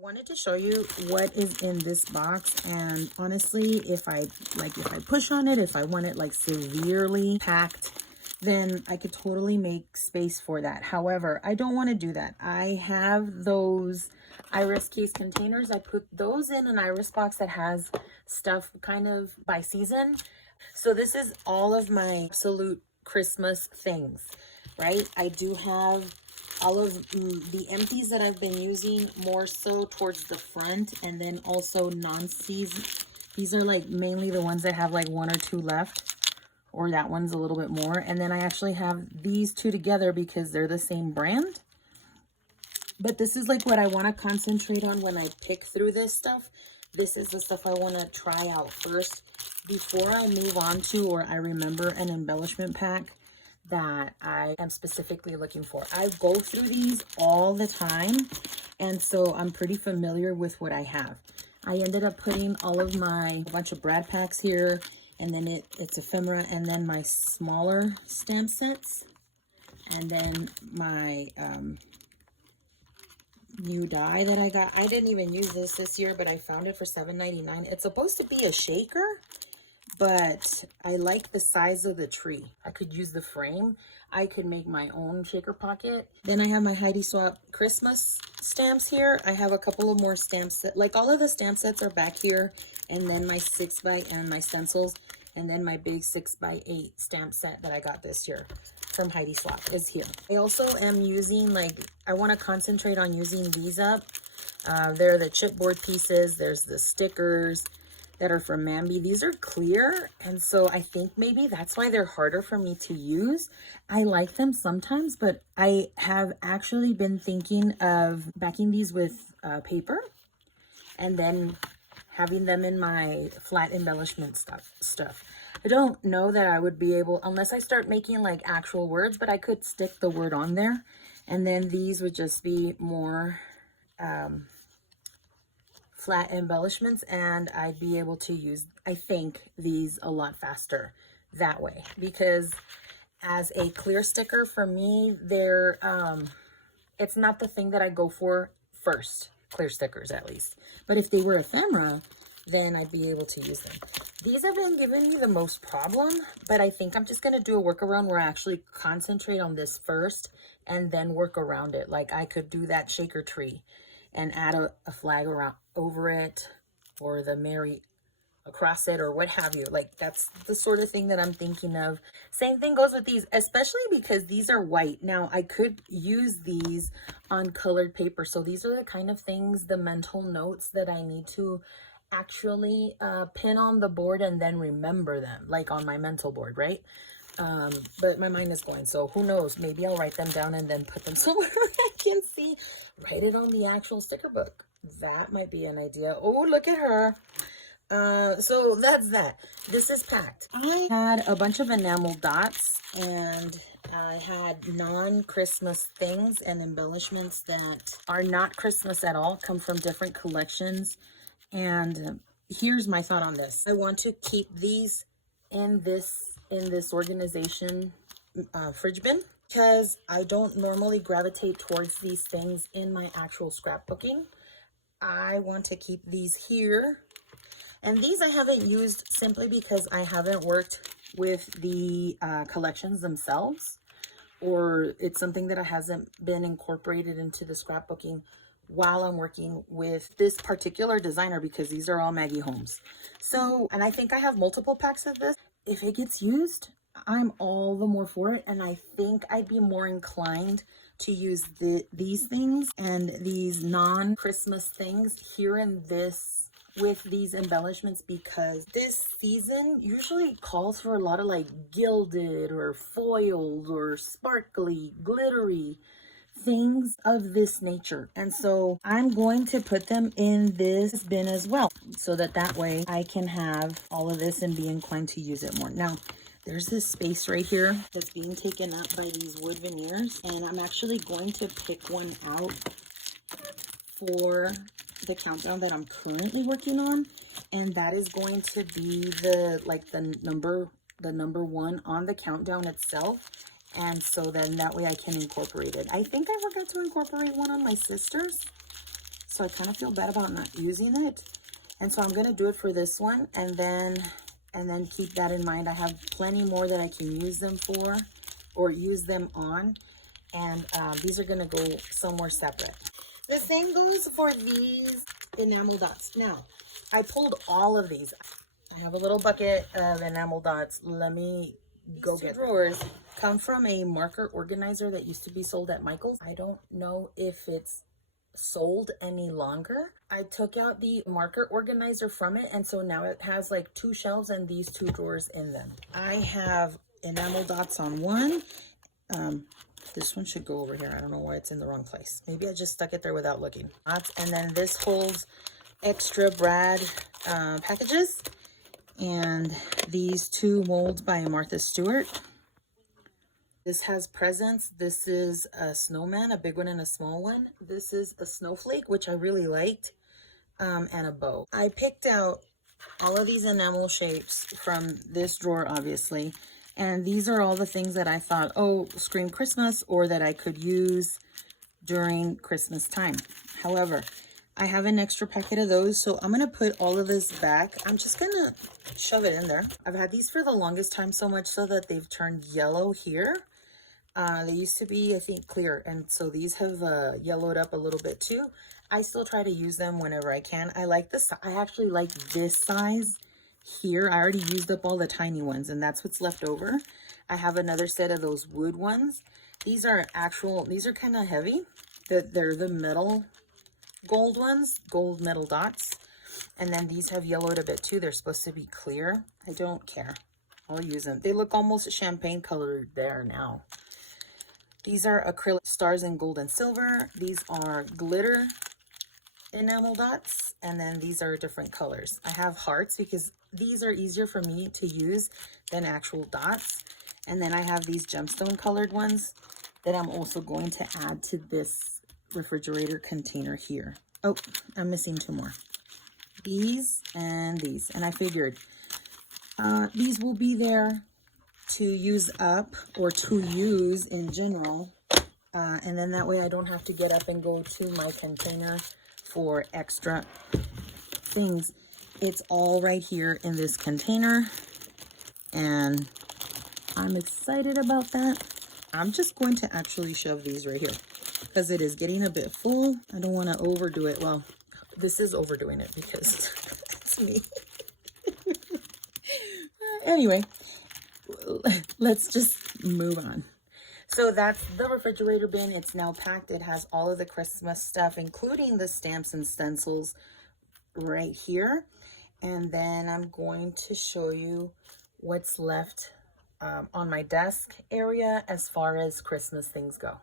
Wanted to show you what is in this box, and honestly, if I push on it, if I want it like severely packed, then I could totally make space for that. However, I don't want to do that. I have those iris case containers. I put those in an iris box that has stuff kind of by season. So this is all of my absolute Christmas things, right? I do have all of the empties that I've been using more so towards the front, and then also non-season. These are like mainly the ones that have like one or two left, or that one's a little bit more. And then I actually have these two together because they're the same brand. But this is like what I want to concentrate on when I pick through this stuff. This is the stuff I want to try out first before I move on to, or I remember an embellishment pack that I am specifically looking for. I go through these all the time, and so I'm pretty familiar with what I have. I ended up putting all of my bunch of Brad packs here, and then it's ephemera, and then my smaller stamp sets, and then my new die that I got. I didn't even use this year, but I found it for $7.99. It's supposed to be a shaker, but I like the size of the tree. I could use the frame. I could make my own shaker pocket. Then I have my Heidi Swapp Christmas stamps here. I have a couple of more stamps that, like, all of the stamp sets are back here, and then my 6x and my stencils, and then my big 6x8 stamp set that I got this year from Heidi Swapp is here. I also am using, like, I want to concentrate on using these up. They're the chipboard pieces. There's the stickers that are from Mambi. These are clear, and so I think maybe that's why they're harder for me to use. I like them sometimes, but I have actually been thinking of backing these with paper and then having them in my flat embellishment stuff. I don't know that I would be able, unless I start making like actual words, but I could stick the word on there, and then these would just be more flat embellishments, and I'd be able to use, I think, these a lot faster that way, because as a clear sticker for me, they're it's not the thing that I go for first, clear stickers at least. But if they were ephemera, then I'd be able to use them. These have been giving me the most problem, but I think I'm just going to do a workaround where I actually concentrate on this first and then work around it. Like I could do that shaker tree and add a flag around over it, or the Mary across it, or what have you. Like that's the sort of thing that I'm thinking of. Same thing goes with these, especially because these are white. Now I could use these on colored paper. So these are the kind of things, the mental notes that I need to actually pin on the board and then remember them, like on my mental board, right? But my mind is going, so who knows, maybe I'll write them down and then put them somewhere I can see. Write it on the actual sticker book. That might be an idea. Oh, look at her. So that's that. This is packed. I had a bunch of enamel dots, and I had non-Christmas things and embellishments that are not Christmas at all, come from different collections. And here's my thought on this. I want to keep these in this organization fridge bin, because I don't normally gravitate towards these things in my actual scrapbooking. I want to keep these here. And these I haven't used simply because I haven't worked with the collections themselves, or it's something that hasn't been incorporated into the scrapbooking while I'm working with this particular designer, because these are all Maggie Holmes. So, and I think I have multiple packs of this. If it gets used, I'm all the more for it. And I think I'd be more inclined to use these things and these non-Christmas things here in this with these embellishments, because this season usually calls for a lot of like gilded or foiled or sparkly, glittery things of this nature. And so I'm going to put them in this bin as well, so that way I can have all of this and be inclined to use it more. Now, there's this space right here that's being taken up by these wood veneers, and I'm actually going to pick one out for the countdown that I'm currently working on, and that is going to be the number one on the countdown itself. And so then that way I can incorporate it. I think I forgot to incorporate one on my sister's, So I kind of feel bad about not using it. And so I'm going to do it for this one, and then keep that in mind. I have plenty more that I can use them for or use them on. And these are going to go somewhere separate. The same goes for these enamel dots. Now, I pulled all of these. I have a little bucket of enamel dots. Let me go get drawers. Come from a marker organizer that used to be sold at Michael's. I don't know if it's sold any longer. I took out the marker organizer from it, and so now it has like 2 shelves and these 2 drawers in them. I have enamel dots on one. This one should go over here. I don't know why it's in the wrong place. Maybe I just stuck it there without looking. And then this holds extra brad packages, and these 2 molds by Martha Stewart. This has presents. This is a snowman, a big one and a small one. This is a snowflake, which I really liked, and a bow. I picked out all of these enamel shapes from this drawer, obviously, and these are all the things that I thought, oh, scream Christmas, or that I could use during Christmas time. However, I have an extra packet of those, so I'm going to put all of this back. I'm just going to shove it in there. I've had these for the longest time, so much so that they've turned yellow here. They used to be, I think, clear, and so these have yellowed up a little bit too. I still try to use them whenever I can. I like this. I actually like this size here. I already used up all the tiny ones, and that's what's left over. I have another set of those wood ones. These are kind of heavy. They're the metal gold ones, gold metal dots. And then these have yellowed a bit too. They're supposed to be clear. I don't care. I'll use them. They look almost champagne colored there now. These are acrylic stars in gold and silver. These are glitter enamel dots. And then these are different colors. I have hearts because these are easier for me to use than actual dots. And then I have these gemstone colored ones that I'm also going to add to this refrigerator container here. Oh, I'm missing 2 more. These and these. And I figured these will be there to use up or to use in general. And then that way I don't have to get up and go to my container for extra things. It's all right here in this container, and I'm excited about that. I'm just going to actually shove these right here because it is getting a bit full. I don't want to overdo it. Well, this is overdoing it because it's me. Anyway, let's just move on. So that's the refrigerator bin. It's now packed. It has all of the Christmas stuff, including the stamps and stencils right here. And then I'm going to show you what's left on my desk area as far as Christmas things go.